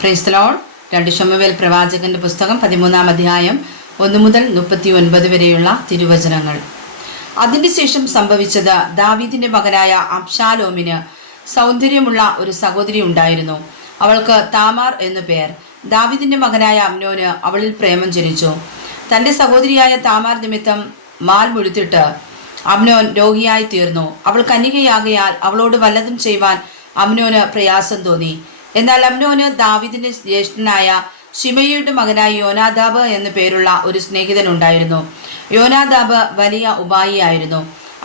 Praise the Lord. 2 ശമൂവേൽ പ്രവാചകന്റെ പുസ്തകം 13-ാം അധ്യായം 1 മുതൽ 39 വരെയുള്ള തിരുവചനങ്ങൾ. അതിന്റെ ശേഷം സംഭവിച്ചത്, ദാവീദിന്റെ മകനായ അബ്ശാലോമിന് സൗന്ദര്യമുള്ള ഒരു സഹോദരി ഉണ്ടായിരുന്നു. അവൾക്ക് താമാർ എന്നു പേർ. ദാവീദിന്റെ മകനായ അമ്നോന് അവളിൽ പ്രേമം ജനിച്ചു. തന്റെ സഹോദരിയായ താമാർ നിമിത്തം മാൽ മുഴുത്തിട്ട് അമ്നോൻ രോഗിയായി തീർന്നു. അവൾ കന്യകയാകയാൽ അവളോട് വല്ലതും ചെയ്യുവാൻ അമ്നോന് പ്രയാസം തോന്നി. എന്നാൽ അമ്നോന് ദാവീദിന്റെ ജ്യേഷ്ഠനായ ശിമയിയുടെ മകനായ യോനാദാബ് എന്നു പേരുള്ള ഒരു സ്നേഹിതൻ ഉണ്ടായിരുന്നു. യോനാദാബ് വലിയ ഉപായിയായിരുന്നു.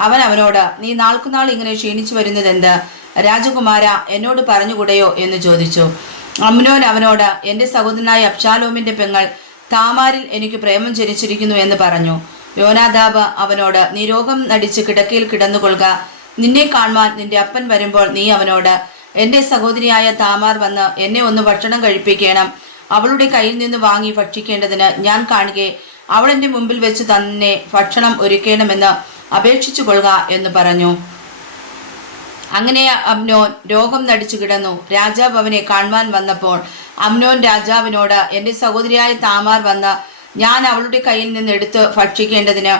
അവൻ അവനോട്, നീ നാൾക്കുനാൾ ഇങ്ങനെ ക്ഷീണിച്ചു വരുന്നതെന്ത്? രാജകുമാര, എന്നോട് പറഞ്ഞുകൂടെയോ എന്ന് ചോദിച്ചു. അമ്നോൻ അവനോട്, എന്റെ സഹോദരനായ അബ്ശാലോമിന്റെ പെങ്ങൾ താമാരിൽ എനിക്ക് പ്രേമം ജനിച്ചിരിക്കുന്നു എന്ന് പറഞ്ഞു. യോനാദാബ് അവനോട്, നീ രോഗം നടിച്ച് കിടക്കയിൽ കിടന്നുകൊള്ളുക. നിന്നെ കാണുവാൻ നിന്റെ അപ്പൻ വരുമ്പോൾ നീ അവനോട്, എന്റെ സഹോദരിയായ താമാർ വന്ന് എന്നെ ഒന്ന് ഭക്ഷണം കഴിപ്പിക്കണം. അവളുടെ കയ്യിൽ നിന്ന് വാങ്ങി ഭക്ഷിക്കേണ്ടതിന് ഞാൻ കാണുകെ അവൾ എൻ്റെ മുമ്പിൽ വെച്ച് തന്നെ ഭക്ഷണം ഒരുക്കണമെന്ന് അപേക്ഷിച്ചു കൊള്ളുക എന്ന് പറഞ്ഞു. അങ്ങനെ അമ്നോൻ രോഗം നടിച്ചു കിടന്നു. രാജാവ് അവനെ കാണുവാൻ വന്നപ്പോൾ അമ്നോൻ രാജാവിനോട്, എന്റെ സഹോദരിയായ താമാർ വന്ന് ഞാൻ അവളുടെ കയ്യിൽ നിന്ന് എടുത്ത് ഭക്ഷിക്കേണ്ടതിന്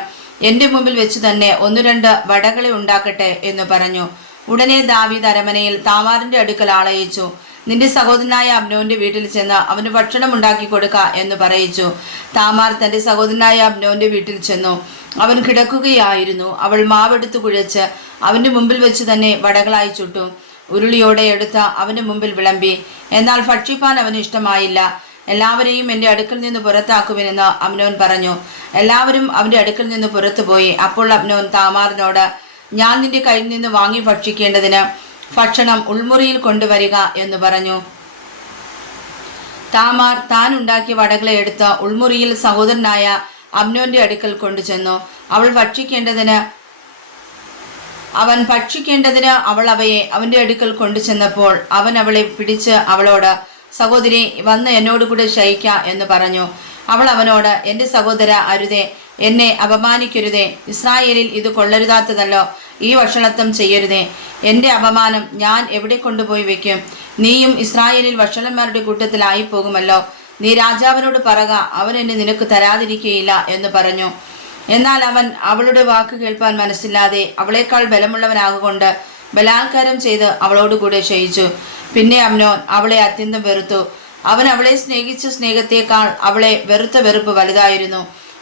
എൻ്റെ മുമ്പിൽ വെച്ച് തന്നെ 1-2 വടകളെ ഉണ്ടാക്കട്ടെ എന്ന് പറഞ്ഞു. ഉടനെ ദാവീദ് അരമനയിൽ താമാറിന്റെ അടുക്കൽ ആളയച്ചു. നിന്റെ സഹോദരനായ അമ്നോന്റെ വീട്ടിൽ ചെന്ന് അവന് ഭക്ഷണം ഉണ്ടാക്കി കൊടുക്ക എന്ന് പറയിച്ചു. താമാർ തന്റെ സഹോദരനായ അമ്നോന്റെ വീട്ടിൽ ചെന്നു. അവൻ കിടക്കുകയായിരുന്നു. അവൾ മാവെടുത്ത് കുഴച്ച് അവന്റെ മുമ്പിൽ വെച്ച് തന്നെ വടകളായി ചുട്ടു. ഉരുളിയോടെ എടുത്ത് അവന്റെ മുമ്പിൽ വിളമ്പി. എന്നാൽ ഭക്ഷിപ്പാൻ അവന് ഇഷ്ടമായില്ല. എല്ലാവരെയും എൻ്റെ അടുക്കൽ നിന്ന് പുറത്താക്കുവിനെന്ന് അമ്നോൻ പറഞ്ഞു. എല്ലാവരും അവന്റെ അടുക്കൽ നിന്ന് പുറത്തുപോയി. അപ്പോൾ അമ്നോൻ താമാറിനോട്, ഞാൻ നിന്റെ കയ്യിൽ നിന്ന് വാങ്ങി ഭക്ഷിക്കേണ്ടതിന് ഭക്ഷണം ഉൾമുറിയിൽ കൊണ്ടുവരിക എന്ന് പറഞ്ഞു. താമാർ താൻ ഉണ്ടാക്കിയ വടകളെ എടുത്ത് ഉൾമുറിയിൽ സഹോദരനായ അമ്നോന്റെ അടുക്കൽ കൊണ്ടുചെന്നു. അവൻ ഭക്ഷിക്കേണ്ടതിന് അവൾ അവയെ അവന്റെ അടുക്കൽ കൊണ്ടുചെന്നപ്പോൾ അവൻ അവളെ പിടിച്ച് അവളോട്, സഹോദരി, വന്ന് എന്നോട് കൂടെ ശയിക്ക എന്ന് പറഞ്ഞു. അവൾ അവനോട്, എന്റെ സഹോദര, അരുതേ, എന്നെ അപമാനിക്കരുതേ. ഇസ്രായേലിൽ ഇത് കൊള്ളരുതാത്തതല്ലോ. ഈ വഷളത്വം ചെയ്യരുതേ. എൻ്റെ അപമാനം ഞാൻ എവിടെ കൊണ്ടുപോയി വെക്കും? നീയും ഇസ്രായേലിൽ വഷളന്മാരുടെ കൂട്ടത്തിലായി പോകുമല്ലോ. നീ രാജാവിനോട് പറക, അവൻ എന്നെ നിനക്ക് തരാതിരിക്കുകയില്ല എന്ന് പറഞ്ഞു. എന്നാൽ അവൻ അവളുടെ വാക്ക് കേൾപ്പാൻ മനസ്സില്ലാതെ അവളേക്കാൾ ബലമുള്ളവനാകൊണ്ട് ബലാത്കാരം ചെയ്ത് അവളോടുകൂടെ ക്ഷയിച്ചു. പിന്നെ അമ്നോൻ അവളെ അത്യന്തം വെറുത്തു. അവൻ അവളെ സ്നേഹിച്ച സ്നേഹത്തേക്കാൾ അവളെ വെറുത്ത വെറുപ്പ് വലുതായിരുന്നു.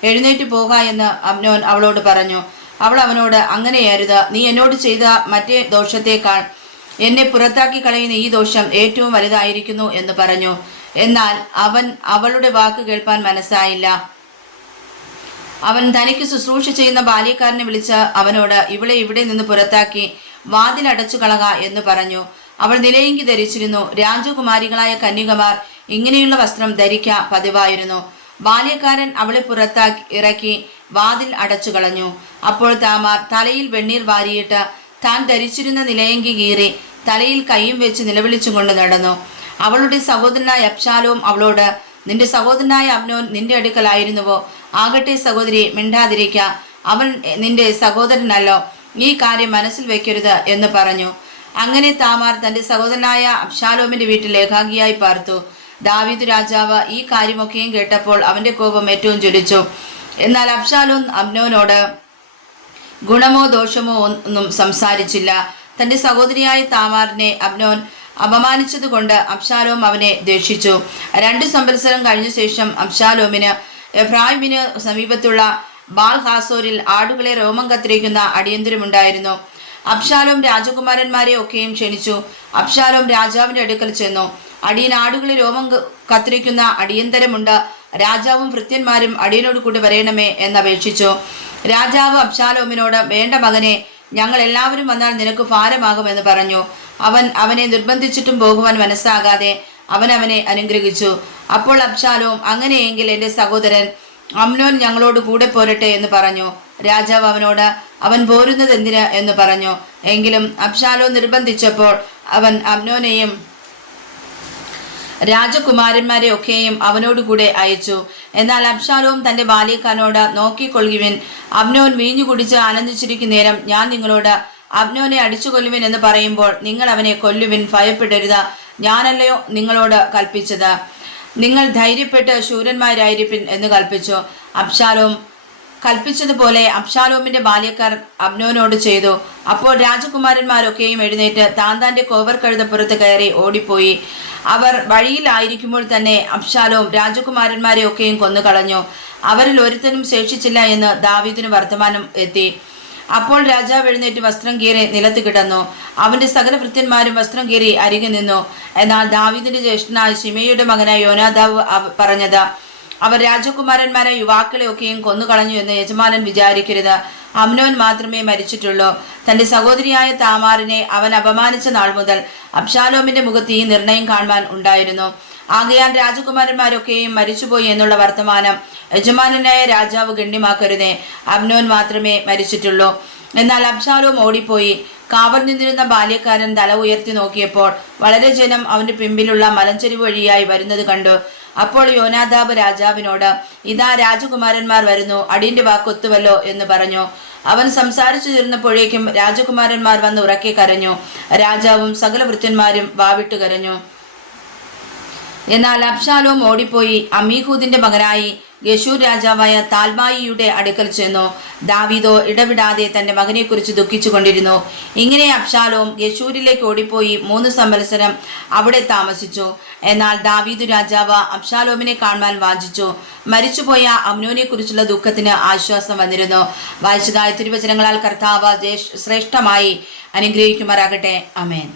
എഴുന്നേറ്റ് പോക എന്ന് അമ്നോൻ അവളോട് പറഞ്ഞു. അവൾ അവനോട്, അങ്ങനെയരുത്. നീ എന്നോട് ചെയ്ത മറ്റേ ദോഷത്തേക്കാൾ എന്നെ പുറത്താക്കി കളയുന്ന ഈ ദോഷം ഏറ്റവും വലുതായിരിക്കുന്നു എന്ന് പറഞ്ഞു. എന്നാൽ അവൻ അവളുടെ വാക്ക് കേൾപ്പാൻ മനസ്സായില്ല. അവൻ തനിക്ക് ശുശ്രൂഷ ചെയ്യുന്ന ബാല്യക്കാരനെ വിളിച്ച് അവനോട്, ഇവളെ ഇവിടെ നിന്ന് പുറത്താക്കി വാതിൽ അടച്ചു കളക എന്ന് പറഞ്ഞു. അവൾ നിലയങ്കി ധരിച്ചിരുന്നു. രാജകുമാരികളായ കന്യകമാർ ഇങ്ങനെയുള്ള വസ്ത്രം ധരിക്ക പതിവായിരുന്നു. ബാല്യക്കാരൻ അവളെ ഇറക്കി വാതിൽ അടച്ചു കളഞ്ഞു. അപ്പോൾ താമാർ തലയിൽ വെണ്ണീർ വാരിയിട്ട് താൻ ധരിച്ചിരുന്ന നിലയങ്കി കീറി തലയിൽ കൈയും വെച്ച് നിലവിളിച്ചുകൊണ്ട് നടന്നു. അവളുടെ സഹോദരനായ അബ്ശാലോം അവളോട്, നിന്റെ സഹോദരനായ അമ്നോൻ നിന്റെ അടുക്കലായിരുന്നുവോ? ആകട്ടെ സഹോദരി, മിണ്ടാതിരിക്ക. അവൻ നിന്റെ സഹോദരനല്ലോ. ഈ കാര്യം മനസ്സിൽ വെക്കരുത് എന്ന് പറഞ്ഞു. അങ്ങനെ താമാർ തന്റെ സഹോദരനായ അബ്ശാലോമിന്റെ വീട്ടിൽ ഏകാഗിയായി പാർത്തു. ദാവീദ് രാജാവ് ഈ കാര്യമൊക്കെയും കേട്ടപ്പോൾ അവന്റെ കോപം ഏറ്റവും ജ്വലിച്ചു. എന്നാൽ അബ്ശാലോം അമ്നോനോട് ഗുണമോ ദോഷമോ ഒന്നും സംസാരിച്ചില്ല. തന്റെ സഹോദരിയായ താമാറിനെ അമ്നോൻ അപമാനിച്ചതുകൊണ്ട് അബ്ശാലോം അവനെ ദ്വേഷിച്ചു. 2 സംവത്സരം കഴിഞ്ഞ ശേഷം അബ്ശാലോമിന് എഫ്രായിമിന് സമീപത്തുള്ള ബാൽഹാസോരിൽ ആടുകളെ രോമം കത്തിരിക്കുന്ന അടിയന്തരമുണ്ടായിരുന്നു. അബ്ശാലോം രാജകുമാരന്മാരെ ഒക്കെയും ക്ഷണിച്ചു. അബ്ശാലോം രാജാവിന്റെ അടുക്കൽ ചെന്നു. അടിയൻ ആടുകളെ രോമം കത്തിരിക്കുന്ന അടിയന്തരമുണ്ട്. രാജാവും ഭൃത്യന്മാരും അടിയനോട് കൂടി വരയണമേ എന്നപേക്ഷിച്ചു. രാജാവ് അബ്ശാലോമിനോട്, വേണ്ട മകനെ, ഞങ്ങൾ എല്ലാവരും വന്നാൽ നിനക്ക് ഭാരമാകുമെന്ന് പറഞ്ഞു. അവൻ അവനെ നിർബന്ധിച്ചിട്ടും പോകുവാൻ മനസ്സാകാതെ അവനെ അനുഗ്രഹിച്ചു. അപ്പോൾ അബ്ശാലോം, അങ്ങനെയെങ്കിൽ എൻ്റെ സഹോദരൻ അമ്നോൻ ഞങ്ങളോട് കൂടെ പോരട്ടെ എന്ന് പറഞ്ഞു. രാജാവ് അവനോട്, അവൻ പോരുന്നത് എന്തിന് എന്ന് പറഞ്ഞു. എങ്കിലും അബ്ശാലോം നിർബന്ധിച്ചപ്പോൾ അവൻ അമ്നോനെയും രാജകുമാരന്മാരെ ഒക്കെയും അവനോടുകൂടെ അയച്ചു. എന്നാൽ അബ്ശാലോം തന്റെ ബാല്യക്കാരനോട്, നോക്കിക്കൊള്ളുവിൻ, അമ്നോൻ വീഞ്ഞു കുടിച്ച് ആനന്ദിച്ചിരിക്കുന്ന നേരം ഞാൻ നിങ്ങളോട് അബ്നോനെ അടിച്ചു കൊല്ലുവിൻ എന്ന് പറയുമ്പോൾ നിങ്ങൾ അവനെ കൊല്ലുവിൻ, ഭയപ്പെടരുത്. ഞാനല്ലയോ നിങ്ങളോട് കൽപ്പിച്ചത്? നിങ്ങൾ ധൈര്യപ്പെട്ട് ശൂരന്മാരായിരിപ്പിൻ എന്ന് കൽപ്പിച്ചു. അബ്ശാലോം കൽപ്പിച്ചതുപോലെ അബ്ശാലോമിന്റെ ബാല്യക്കാർ അബ്നോനോട് ചെയ്തു. അപ്പോൾ രാജകുമാരന്മാരൊക്കെയും എഴുന്നേറ്റ് താന്താന്റെ കോവർ കഴുതപ്പുറത്ത് കയറി ഓടിപ്പോയി. അവർ വഴിയിലായിരിക്കുമ്പോൾ തന്നെ അബ്ശാലോം രാജകുമാരന്മാരെ ഒക്കെയും കൊന്നുകളഞ്ഞു. അവരിൽ ഒരുത്തനും ശേഷിച്ചില്ല എന്ന് ദാവീദിന് വർത്തമാനം എത്തി. അപ്പോൾ രാജാവ് എഴുന്നേറ്റ് വസ്ത്രം കീറി നിലത്ത് കിടന്നു. അവന്റെ സകല ഭൃത്യന്മാരും വസ്ത്രം കീറി അരികെ നിന്നു. എന്നാൽ ദാവീദിന്റെ ജ്യേഷ്ഠനായ ശിമെയിയുടെ മകനായ യോനാദാബ് പറഞ്ഞത്, അവർ രാജകുമാരന്മാരെ യുവാക്കളെ ഒക്കെയും കൊന്നുകളഞ്ഞു എന്ന് യജമാനൻ വിചാരിക്കരുത്. അമ്നോൻ മാത്രമേ മരിച്ചിട്ടുള്ളൂ. തന്റെ സഹോദരിയായ താമാറിനെ അവൻ അപമാനിച്ച നാൾ മുതൽ അബ്ശാലോമിന്റെ മുഖത്ത് ഈ നിർണയം കാണുവാൻ ഉണ്ടായിരുന്നു. ആകയാൽ രാജകുമാരന്മാരൊക്കെയും മരിച്ചുപോയി എന്നുള്ള വർത്തമാനം യജമാനായ രാജാവ് ഗണ്യമാക്കരുതേ. അമ്നോൻ മാത്രമേ മരിച്ചിട്ടുള്ളൂ. എന്നാൽ അബ്ശാലോം ഓടിപ്പോയി. കാവൽ നിന്നിരുന്ന ബാല്യക്കാരൻ തല ഉയർത്തി നോക്കിയപ്പോൾ വളരെ ജനം അവന്റെ പിമ്പിലുള്ള മലഞ്ചെരിവ് വഴിയായി വരുന്നത് കണ്ടു. അപ്പോൾ യോനാദാബ് രാജാവിനോട്, ഇതാ രാജകുമാരന്മാർ വരുന്നു, അടിയന്റെ വാക്കൊത്തുവല്ലോ എന്ന് പറഞ്ഞു. അവൻ സംസാരിച്ചു തീർന്നപ്പോഴേക്കും രാജകുമാരന്മാർ വന്ന് ഉറക്കെ കരഞ്ഞു. രാജാവും സകല വൃത്യന്മാരും വാവിട്ട് കരഞ്ഞു. എന്നാൽ അബ്ശാലോം ഓടിപ്പോയി അമ്മീഹൂദിന്റെ മകനായി ഗശൂർ രാജാവായ താൽമായിയുടെ അടുക്കൽ ചെന്നു. ദാവീദോ ഇടവിടാതെ തന്റെ മകനെക്കുറിച്ച് ദുഃഖിച്ചു കൊണ്ടിരുന്നു. ഇങ്ങനെ അബ്ശാലോം ഗശൂരിലേക്ക് ഓടിപ്പോയി 3 സംവത്സരം അവിടെ താമസിച്ചു. എന്നാൽ ദാവീദ് രാജാവ് അബ്ശാലോമിനെ കാണുവാൻ വാഞ്ചിച്ചു. മരിച്ചുപോയ അമ്നോനെ കുറിച്ചുള്ള ദുഃഖത്തിന് ആശ്വാസം വന്നിരുന്നു. വായിച്ചതായ തിരുവചനങ്ങളാൽ കർത്താവ് ശ്രേഷ്ഠമായി അനുഗ്രഹിക്കുമാറാകട്ടെ. ആമേൻ.